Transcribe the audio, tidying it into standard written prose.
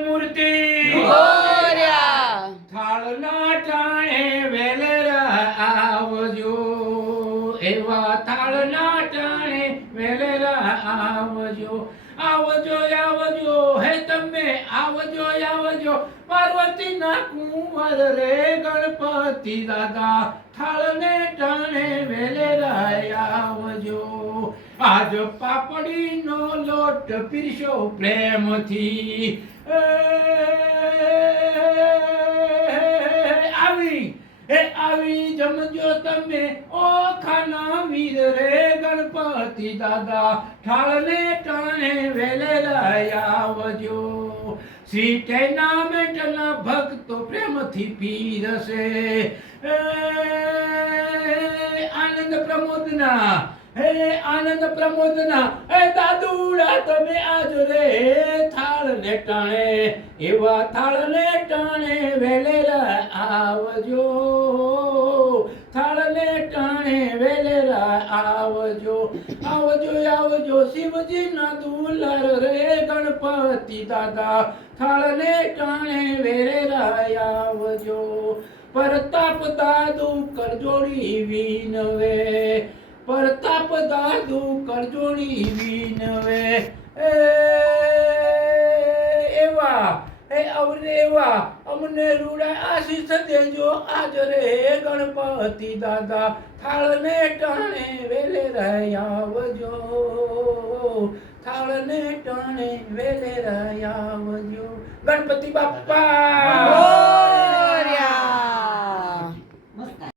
મૂર્તિ મોર્યા થાળના ટાણે વેલેરા આવજો એવા થાળના ટાણે વેલેરા આવજો આવજો આવજો હે તમે આવજો આવજો પાર્વતીના કુંવર રે ગણપતિ દાદા થાળને ટાણે વેલેરા આવજો આજ પાપડીનો લોટ પીરસો પ્રેમથી આવી જમજો તમે ઓ ખાના વીર રે ગણપતિ દાદા થાળને ટાણે વેલેરા આવજો શ્રી ટેનામેન્ટના ભક્તો પ્રેમથી પીરસે આનંદ પ્રમોદના હે આનંદ પ્રમોદના હે દાદુડા તમે આજ રે થાળને ટાણે એવા થાળને ટાણે વેલેરા આવજો થાળને ટાણે વેલેરા આવજો આવજો આવજો શિવજીના દુલાર રે ગણપતિ દાદા થાળને ટાણે વેલેરા આવજો પ્રતાપ દાદુ કરજોડી વિનવે પ્રતાપ દાદુ કરજોડી વિનવે એવા અમને રૂડા આશીષ દેજો આજ રે ગણપતિ દાદા થાળને ટાણે વેલેરા આવજો થાળને ટાણે વેલેરા આવજો ગણપતિ બાપ્પા